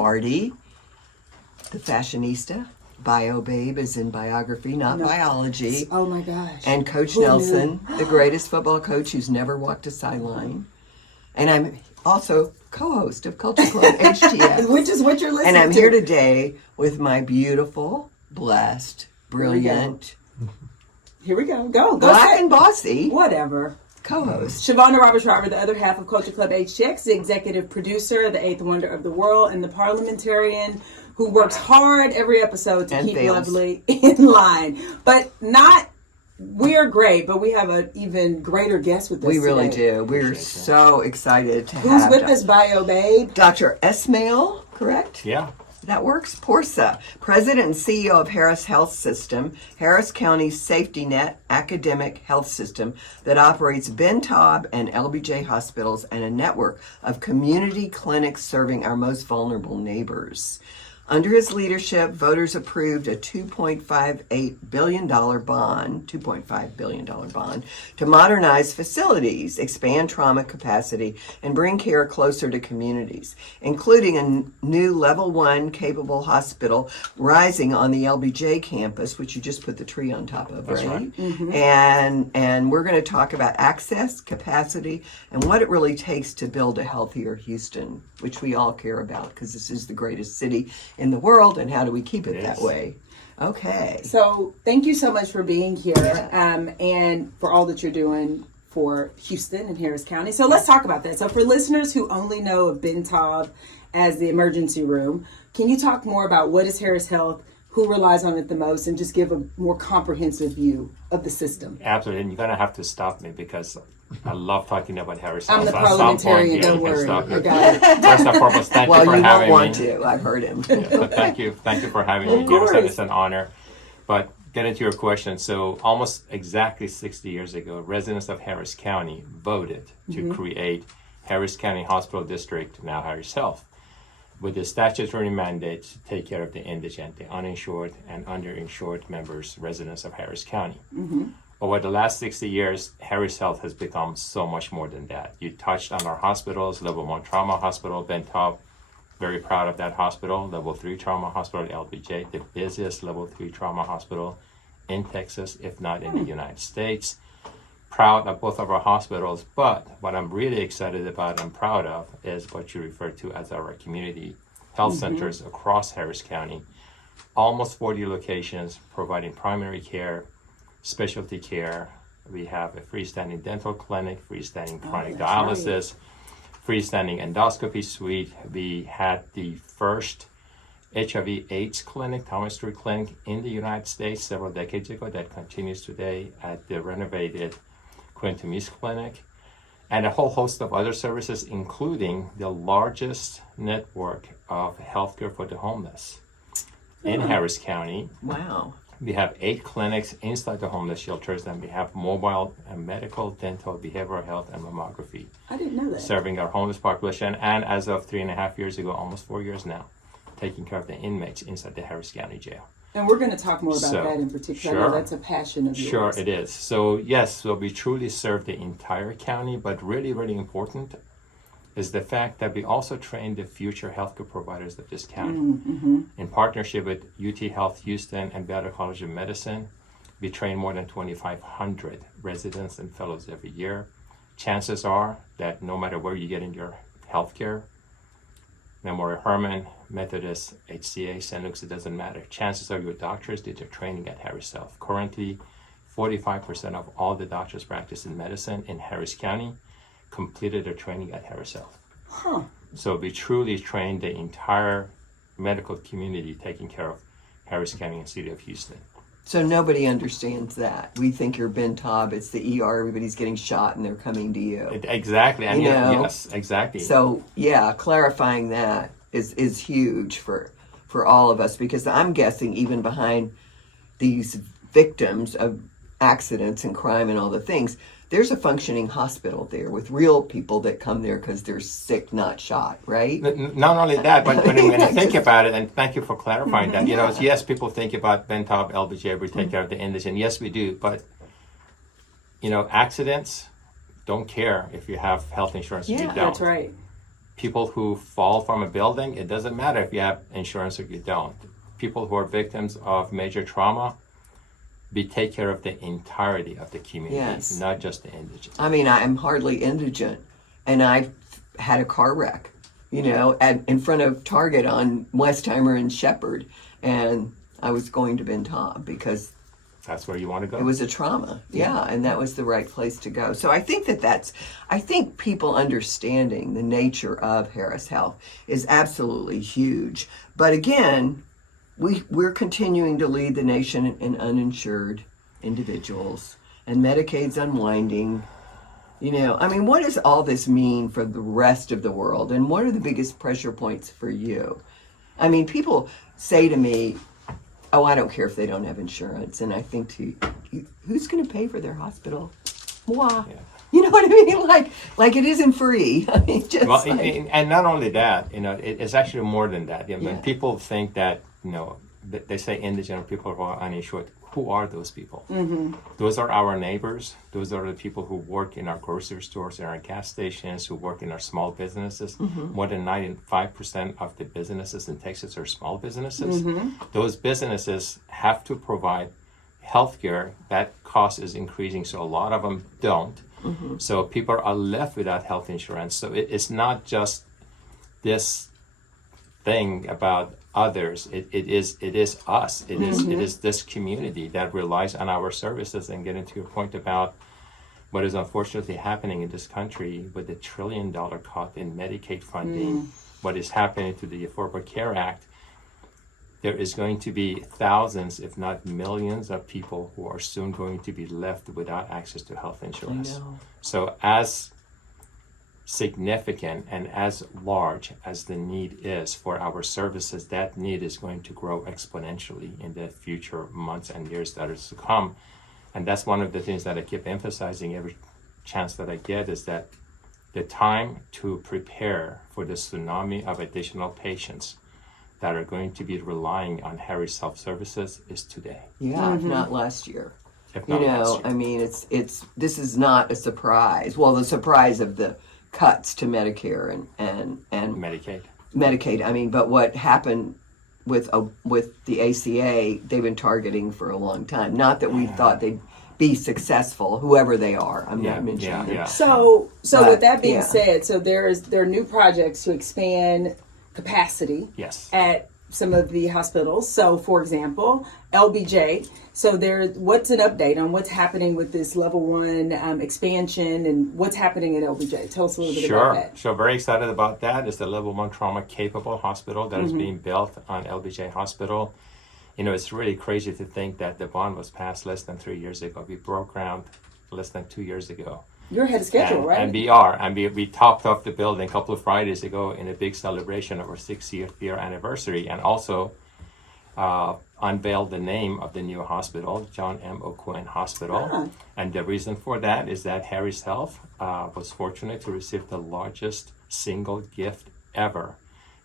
Lombardi, the fashionista. Bio Babe is in biography, not biology. Oh my gosh. And Coach Nelson, the greatest football coach who's never walked a sideline. And I'm also co-host of Culture Club HTX. Which is what you're listening to. And I'm here today with my beautiful, blessed, brilliant, Here we go. Go. black and bossy Whatever. co-host. Shavonnah Robert Schreiber, the other half of Culture Club HTX, the executive producer, the eighth wonder of the world, and the parliamentarian who works hard every episode to keep Lovely in line. But we are great, but we have an even greater guest with us We really today. do. We're so excited to Who's have with us, Bio Babe? Dr. Esmaeil, correct? Yeah. That works. Porsa, President and CEO of Harris Health System, Harris County's safety net academic health system that operates Ben Taub and LBJ hospitals and a network of community clinics serving our most vulnerable neighbors. Under his leadership, voters approved a $2.58 billion bond to modernize facilities, expand trauma capacity, and bring care closer to communities, including a new level 1 capable hospital rising on the LBJ campus, which you just put the tree on top of, That's right. Mm-hmm. And we're going to talk about access, capacity, and what it really takes to build a healthier Houston, which we all care about because this is the greatest city in the world, and how do we keep it that way? Okay. So thank you so much for being here and for all that you're doing for Houston and Harris County. So let's talk about that. So for listeners who only know of Ben Taub as the emergency room, can you talk more about what is Harris Health, who relies on it the most, and just give a more comprehensive view of the system? Absolutely. And you're going to have to stop me because I love talking about Harris I'm Health. the parliamentarian, don't worry. I got it. First and foremost, thank you Well, for you having won't me. want to. I've heard him. So thank you for having me. It's an honor. But get into your question. So almost exactly 60 years ago, residents of Harris County voted to create Harris County Hospital District, now Harris Health, with the statutory mandate to take care of the indigent, the uninsured and underinsured members, residents of Harris County. Over the last 60 years, Harris Health has become so much more than that. You touched on our hospitals, level 1 trauma hospital, Ben Taub, very proud of that hospital. Level 3 trauma hospital, LBJ, the busiest level 3 trauma hospital in Texas, if not in the United States. Proud of both of our hospitals, but what I'm really excited about and proud of is what you refer to as our community health centers across Harris County. Almost 40 locations providing primary care, specialty care. We have a freestanding dental clinic, freestanding chronic dialysis, freestanding endoscopy suite. We had the first HIV/AIDS clinic, tapestry clinic in the United States several decades ago that continues today at the renovated Quintumis Clinic, and a whole host of other services, including the largest network of healthcare for the homeless in Harris County. Wow. We have 8 clinics inside the homeless shelters, and we have mobile and medical, dental, behavioral health, and mammography. I didn't know that. Serving our homeless population, and as of 3.5 years ago, almost 4 years now, taking care of the inmates inside the Harris County Jail. And we're going to talk more about that in particular. Sure. That's a passion of yours. Sure, it is. So yes, so we truly serve the entire county, but really, really important is the fact that we also train the future healthcare providers of this county. In partnership with UT Health Houston and Baylor College of Medicine, we train more than 2,500 residents and fellows every year. Chances are that no matter where you get in your healthcare, Memorial Hermann, Methodist, HCA, St. Luke's, it doesn't matter. Chances are your doctors did their training at Harris Health. Currently, 45% of all the doctors practicing medicine in Harris County completed their training at Harris Health. So we truly trained the entire medical community taking care of Harris County and City of Houston. So nobody understands that. We think you're Ben Taub, it's the ER, everybody's getting shot and they're coming to you. Exactly. And yes, exactly. So yeah, clarifying that is huge for all of us, because I'm guessing even behind these victims of accidents and crime and all the things, there's a functioning hospital there with real people that come there because they're sick, not shot, right? Not only that, but when you think about it, and thank you for clarifying that, yes, people think about Ben Taub, LBJ, we take care of the indigent. Yes, we do, but, accidents don't care if you have health insurance or you don't. That's right. people who fall from a building, it doesn't matter if you have insurance or you don't. People who are victims of major trauma, we take care of the entirety of the community, Yes. not just the indigent. I mean, I'm hardly indigent, and I've had a car wreck, in front of Target on Westheimer and Shepherd, and I was going to Ben Taub because That's where you want to go. it was a trauma. Yeah, and that was the right place to go. So I think I think people understanding the nature of Harris Health is absolutely huge. But again, we're continuing to lead the nation in uninsured individuals, and Medicaid's unwinding. What does all this mean for the rest of the world, and what are the biggest pressure points for you? People say to me, oh, I don't care if they don't have insurance. And I think who's going to pay for their hospital? Moi. Yeah. You know what I mean? Like it isn't free. And not only that, it's actually more than that. When Yeah. people think that, they say indigent or people who are uninsured, who are those people? Mm-hmm. Those are our neighbors. Those are the people who work in our grocery stores, in our gas stations, who work in our small businesses. Mm-hmm. More than 95% of the businesses in Texas are small businesses. Mm-hmm. Those businesses have to provide healthcare. That cost is increasing, so a lot of them don't. Mm-hmm. So people are left without health insurance. So it's not just this thing about others. It is us. It is this community that relies on our services. And getting to your point about what is unfortunately happening in this country with the $1 trillion cut in Medicaid funding, what is happening to the Affordable Care Act, there is going to be thousands, if not millions, of people who are soon going to be left without access to health insurance. I know. So as significant and as large as the need is for our services, that need is going to grow exponentially in the future months and years that are to come. And that's one of the things that I keep emphasizing every chance that I get, is that the time to prepare for the tsunami of additional patients that are going to be relying on Harris Health Services is today. Yeah, if not last year. If not last year. It's this is not a surprise. Well, the surprise of the cuts to Medicare and Medicaid. But what happened with the ACA, they've been targeting for a long time. Not that we thought they'd be successful, whoever they are. I'm not mentioning them. So with that being yeah. said, so there are new projects to expand capacity Yes. at some of the hospitals. So, for example, LBJ. So, what's an update on what's happening with this level 1 expansion and what's happening at LBJ? Tell us a little bit about that. Sure. Very excited about that. It's the level 1 trauma capable hospital that is being built on LBJ Hospital. It's really crazy to think that the bond was passed less than 3 years ago. We broke ground less than 2 years ago. You're ahead of schedule, right? And we are. And we topped off the building a couple of Fridays ago in a big celebration of our 60th year anniversary, and also unveiled the name of the new hospital, John M. O'Quinn Hospital. And the reason for that is that Harris Health was fortunate to receive the largest single gift ever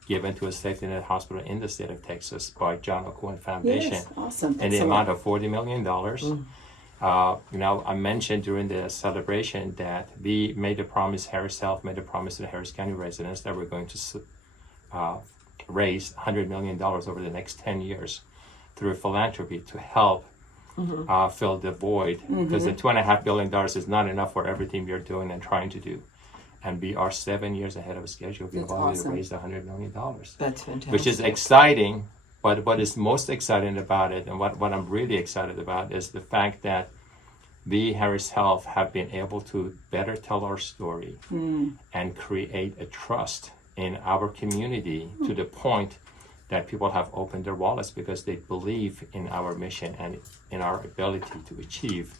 given to a safety net hospital in the state of Texas by John O'Quinn Foundation. Yes, awesome. In the amount of $40 million. I mentioned during the celebration that we made a promise, Harris Health made a promise to the Harris County residents that we're going to raise $100 million over the next 10 years through philanthropy to help fill the void. Because the $2.5 billion is not enough for everything we're doing and trying to do. And we are 7 years ahead of schedule. We've already raised $100 million. That's fantastic. Which is exciting. But what is most exciting about it, and what I'm really excited about, is the fact that we, Harris Health, have been able to better tell our story and create a trust in our community to the point that people have opened their wallets because they believe in our mission and in our ability to achieve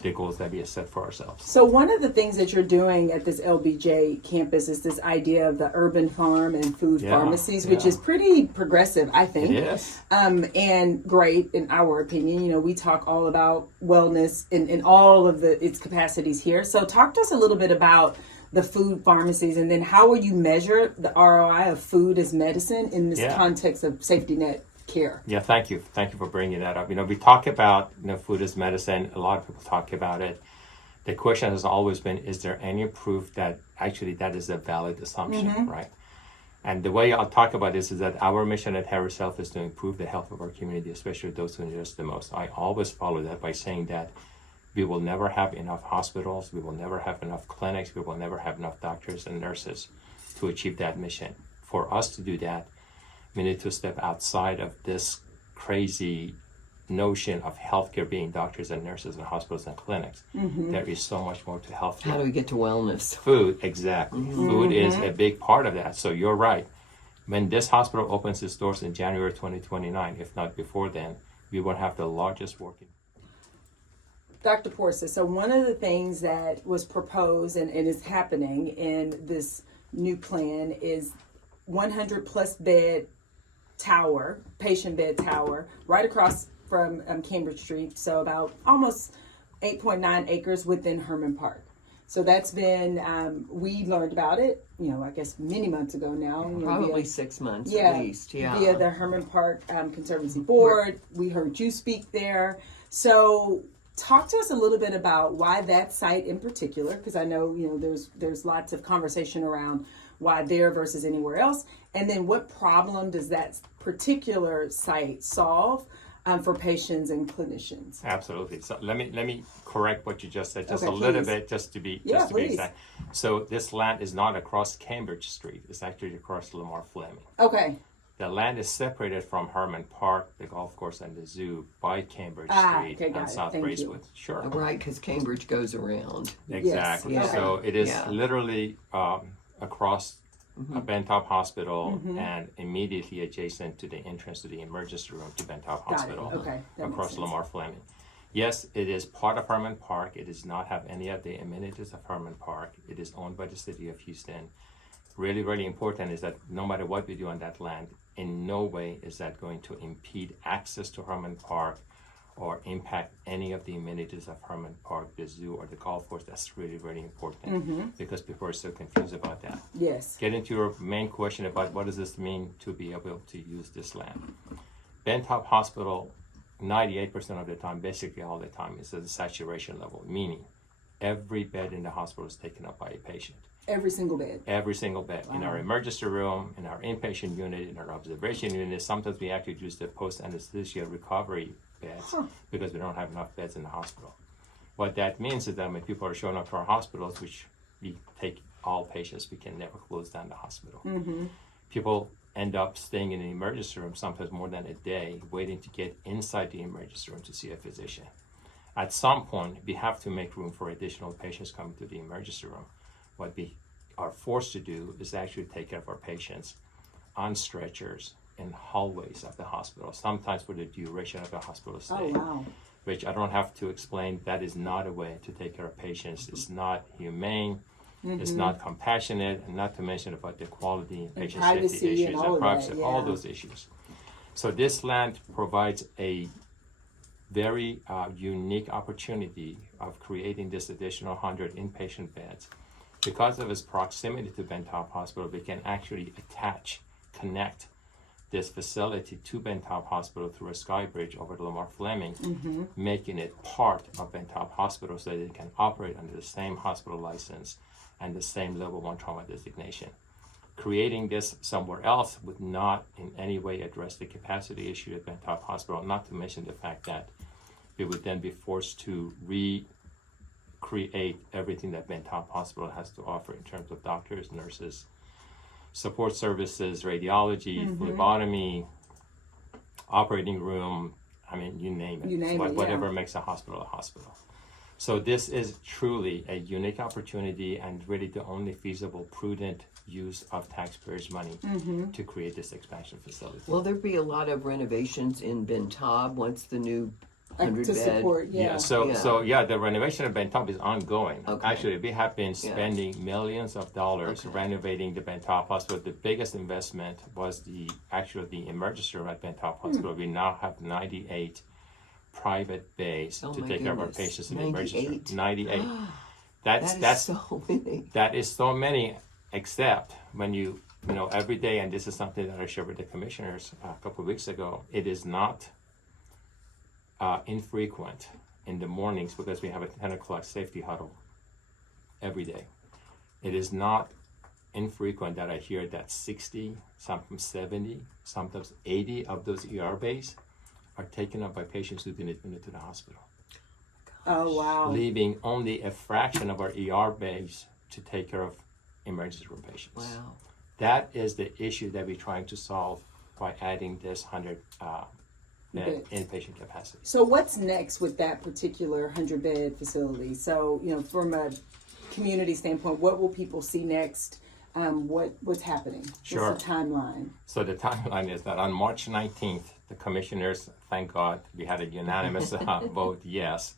the goals that we have set for ourselves. So one of the things that you're doing at this LBJ campus is this idea of the urban farm and food pharmacies, which is pretty progressive, I think. It is. And great in our opinion. We talk all about wellness in all of its capacities here. So talk to us a little bit about the food pharmacies, and then how will you measure the ROI of food as medicine in this context of safety net care? Yeah, thank you. Thank you for bringing that up. We talk about food as medicine. A lot of people talk about it. The question has always been, is there any proof that actually that is a valid assumption, right? And the way I'll talk about this is that our mission at Harris Health is to improve the health of our community, especially those who need us the most. I always follow that by saying that we will never have enough hospitals, we will never have enough clinics, we will never have enough doctors and nurses to achieve that mission. For us to do that, we need to step outside of this crazy notion of healthcare being doctors and nurses and hospitals and clinics. There is so much more to healthcare. How do we get to wellness? Food, exactly. Food is a big part of that. So you're right. When this hospital opens its doors in January 2029, if not before then, we will have the largest working. Dr. Porsa, so one of the things that was proposed and is happening in this new plan is 100 plus bed tower, patient bed tower, right across from Cambridge Street, so about almost 8.9 acres within Herman Park. So that's been, we learned about it, I guess many months ago now. Probably 6 months at least, via the Herman Park Conservancy Board. We heard you speak there. So talk to us a little bit about why that site in particular, because I know, there's lots of conversation around why there versus anywhere else. And then what problem does that particular site solve for patients and clinicians? Absolutely. So let me correct what you just said just Okay, a little please. bit, just to be Please. exact. So this land is not across Cambridge Street. It's actually across Lamar Fleming. Okay. The land is separated from Herman Park, the golf course, and the zoo by Cambridge Street okay, got and it. South Thank you. Bracewood. Sure. Right, because Cambridge goes around. Exactly. Yes. So it is Yeah. literally across Bentop Hospital and immediately adjacent to the entrance to the emergency room to Bentop Hospital. Okay. That makes Across sense. Lamar Fleming. Yes, it is part of Herman Park. It does not have any of the amenities of Herman Park. It is owned by the city of Houston. Really, really important is that no matter what we do on that land, in no way is that going to impede access to Herman Park or impact any of the amenities of Herman Park, the zoo, or the golf course. That's really, really important because people are so confused about that. Yes. Getting to your main question about what does this mean to be able to use this land. Bentop Hospital, 98% of the time, basically all the time, is at the saturation level, meaning every bed in the hospital is taken up by a patient. Every single bed. Every single bed. In our emergency room, in our inpatient unit, in our observation unit. Sometimes we actually use the post-anesthesia recovery beds because we don't have enough beds in the hospital. What that means is that when people are showing up to our hospitals, which we take all patients, we can never close down the hospital. People end up staying in the emergency room sometimes more than a day, waiting to get inside the emergency room to see a physician. At some point, we have to make room for additional patients coming to the emergency room. What we are forced to do is actually take care of our patients on stretchers in hallways of the hospital, sometimes for the duration of the hospital stay. Oh, wow. Which I don't have to explain. That is not a way to take care of patients. It's not humane. It's not compassionate, and not to mention about the quality and patient privacy safety issues and all of privacy, that, all yeah. those issues. So this land provides a very unique opportunity of creating this additional 100 inpatient beds. Because of its proximity to Bentop Hospital, we can actually connect this facility to Bentop Hospital through a sky bridge over the Lamar Fleming, making it part of Bentop Hospital so that it can operate under the same hospital license and the same level 1 trauma designation. Creating this somewhere else would not in any way address the capacity issue at Bentop Hospital, not to mention the fact that we would then be forced to recreate everything that Bentop Hospital has to offer in terms of doctors, nurses, support services, radiology, phlebotomy, operating room, I mean, you name it. You name it, Whatever yeah. makes a hospital. So this is truly a unique opportunity and really the only feasible, prudent use of taxpayers' money to create this expansion facility. Will there be a lot of renovations in Bentop once the new 100 to bed? support, So the renovation of Bentop is ongoing. Okay. Actually, we have been spending millions of dollars renovating the Bentop Hospital. The biggest investment was the emergency room at Bentop Hospital. We now have 98 private bays to my take care of our goodness. patients in the emergency room. 98? 98. That is so many. That is so many, except when you every day, and this is something that I shared with the commissioners a couple of weeks ago, it is not infrequent in the mornings because we have a 10 o'clock safety huddle every day. It is not infrequent that I hear that 60, sometimes 70, sometimes 80 of those ER bays are taken up by patients who've been admitted to the hospital. Oh, wow. Leaving only a fraction of our ER bays to take care of emergency room patients. Wow. That is the issue that we're trying to solve by adding this 100 bed inpatient capacity. So what's next with that particular 100-bed facility? So, from a community standpoint, what will people see next? What's happening? Sure. What's the timeline? So the timeline is that on March 19th, the commissioners, thank God, we had a unanimous vote yes.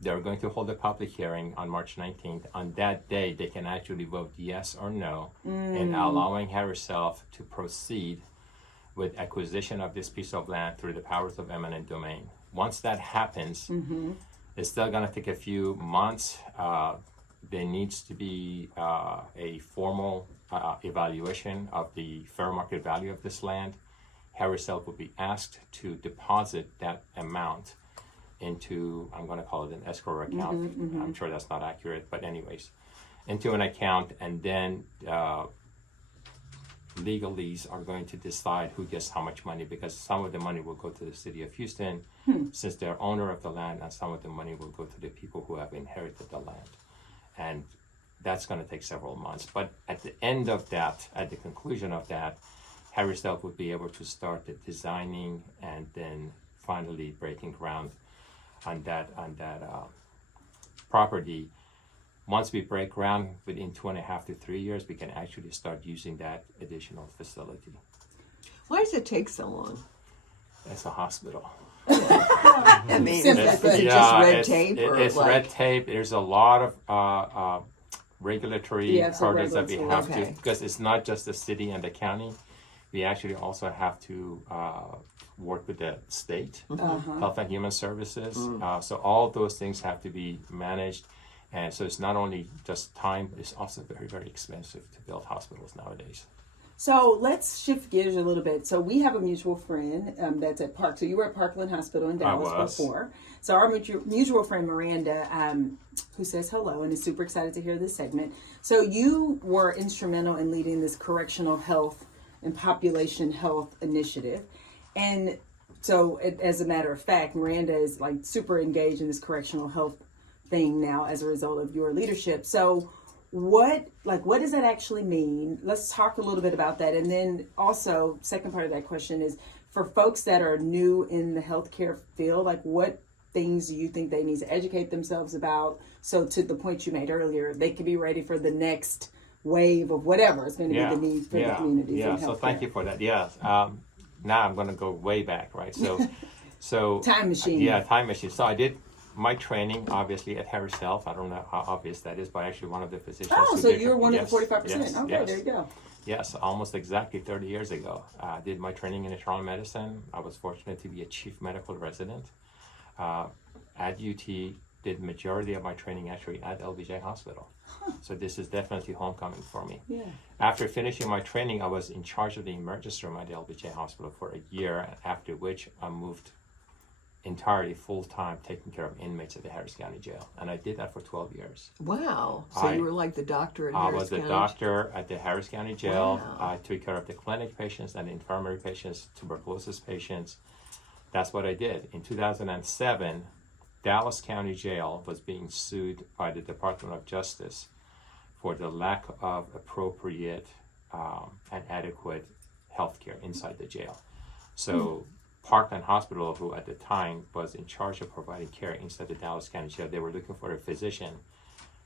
They're going to hold a public hearing on March 19th. On that day, they can actually vote yes or no in allowing Harris Health to proceed with acquisition of this piece of land through the powers of eminent domain. Once that happens, it's still going to take a few months. There needs to be a formal evaluation of the fair market value of this land. Harris Health will be asked to deposit that amount into, I'm going to call it an escrow account. I'm sure that's not accurate, but anyways, into an account, and then legalese are going to decide who gets how much money, because some of the money will go to the city of Houston since they're owner of the land, and some of the money will go to the people who have inherited the land. And that's going to take several months. But at the end of that, at the conclusion of that, Harris Health would be able to start the designing and then finally breaking ground on that property. Once we break ground, within 2.5 to 3 years, we can actually start using that additional facility. Why does it take so long? It's a hospital. I mean, Simply is put. it just red tape? It's red tape. There's a lot of regulatory hurdles that we have to, because it's not just the city and the county. We actually also have to work with the state, Health and Human Services. So all those things have to be managed. And so it's not only just time, it's also very, very expensive to build hospitals nowadays. So let's shift gears a little bit. So we have a mutual friend that's at Park. So you were at Parkland Hospital in Dallas before. So our mutual friend Miranda, who says hello and is super excited to hear this segment. So you were instrumental in leading this correctional health and population health initiative. And so as a matter of fact, Miranda is like super engaged in this correctional health thing now as a result of your leadership. So what does that actually mean? Let's talk a little bit about that. And then also, second part of that question is, for folks that are new in the healthcare field, like what things do you think they need to educate themselves about? So to the point you made earlier, they can be ready for the next wave of whatever is going to be the need for the communities in healthcare. So thank you for that. Now I'm going to go way back, right? So time machine. Time machine. So I did my training, obviously, at Harris Health. I don't know how obvious that is, but actually one of the physicians. Oh, so you're one of the 45%. Yes, okay, yes. there you go. Yes, almost exactly 30 years ago. I did my training in internal medicine. I was fortunate to be a chief medical resident. At UT, did majority of my training actually at LBJ Hospital. So this is definitely homecoming for me. Yeah. After finishing my training, I was in charge of the emergency room at the LBJ Hospital for a year, after which I moved entirely full-time taking care of inmates at the Harris County Jail. And I did that for 12 years. Wow. So you were like the doctor at Harris County? I was the doctor at the Harris County Jail. Wow. I took care of the clinic patients and the infirmary patients, tuberculosis patients. That's what I did. In 2007, Dallas County Jail was being sued by the Department of Justice for the lack of appropriate and adequate health care inside the jail. So Parkland Hospital, who at the time was in charge of providing care inside the Dallas County Jail, they were looking for a physician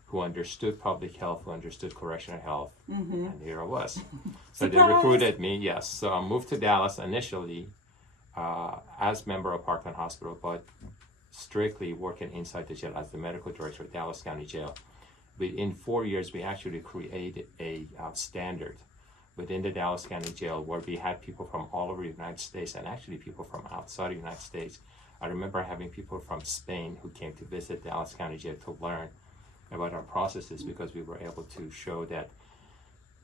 who understood public health, who understood correctional health, and here I was. So they recruited me, yes. So I moved to Dallas initially as member of Parkland Hospital, but strictly working inside the jail as the medical director of Dallas County Jail. Within 4 years, we actually created a standard within the Dallas County Jail where we had people from all over the United States and actually people from outside the United States. I remember having people from Spain who came to visit Dallas County Jail to learn about our processes, because we were able to show that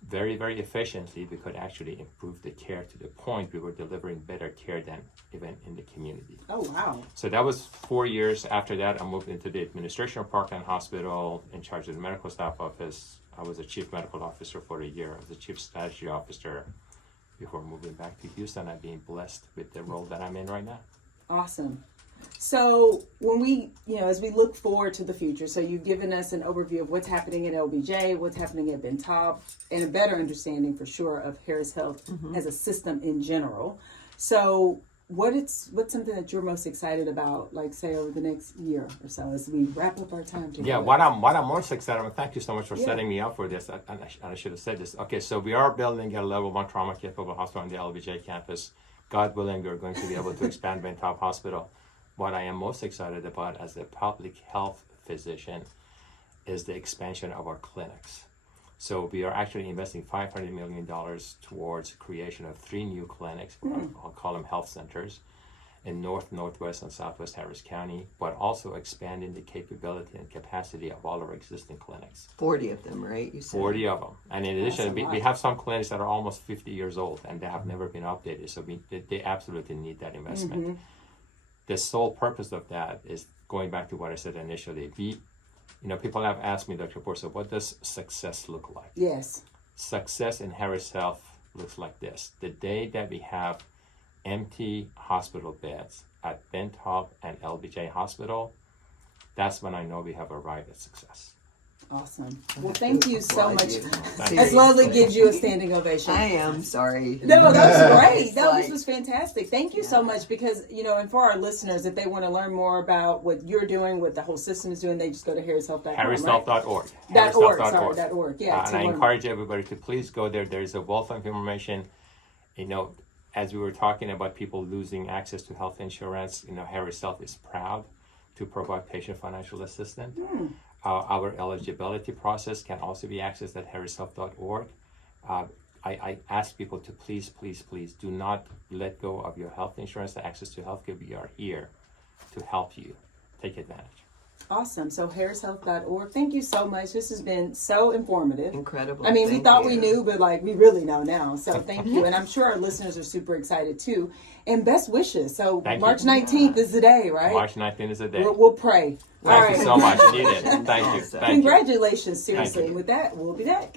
very, very efficiently, we could actually improve the care to the point we were delivering better care than even in the community. Oh, wow. So that was 4 years. After that, I moved into the administration of Parkland Hospital in charge of the medical staff office. I was a chief medical officer for a year. I was a chief strategy officer before moving back to Houston and being blessed with the role that I'm in right now. Awesome. So when we, as we look forward to the future, so you've given us an overview of what's happening at LBJ, what's happening at Ben Taub, and a better understanding for sure of Harris Health as a system in general. So what's something that you're most excited about, like say over the next year or so as we wrap up our time together? Yeah, what I'm most excited about, thank you so much for setting me up for this. I should have said this. Okay, so we are building a level 1 trauma capable hospital on the LBJ campus. God willing, we're going to be able to expand Ben Taub Hospital. What I am most excited about as a public health physician is the expansion of our clinics. So we are actually investing $500 million towards creation of 3 new clinics, I'll call them health centers, in North, Northwest, and Southwest Harris County, but also expanding the capability and capacity of all our existing clinics. 40 of them, right? You said 40 of them. And in addition, we have some clinics that are almost 50 years old and they have never been updated. So they absolutely need that investment. The sole purpose of that is going back to what I said initially. People have asked me, Dr. Porsa, what does success look like? Yes. Success in Harris Health looks like this. The day that we have empty hospital beds at Ben Taub and LBJ Hospital, that's when I know we have arrived at success. Awesome. Well, thank you so much. you. As Leslie gives you a standing ovation. I am sorry. No, that was great. No, this was fantastic. Thank you so much because, and for our listeners, if they want to learn more about what you're doing, what the whole system is doing, they just go to harrishealth.com. Harrishealth.org. Harrishealth.org. Yeah. And I encourage everybody to please go there. There's a wealth of information. As we were talking about people losing access to health insurance, Harris Health is proud to provide patient financial assistance. Our eligibility process can also be accessed at harrishealth.org. I ask people to please, please, please do not let go of your health insurance, the access to healthcare. We are here to help you take advantage. Awesome. So harrishealth.org. Thank you so much. This has been so informative. Incredible. I mean, we Thank thought you. we knew, but we really know now. So thank you. And I'm sure our listeners are super excited too. And best wishes. So Thank March you. 19th is the day, right? March 19th is the day. We'll pray. Thank you so much. Need it. Thank you. Thank you. Congratulations, seriously. Thank you. And with that, we'll be back.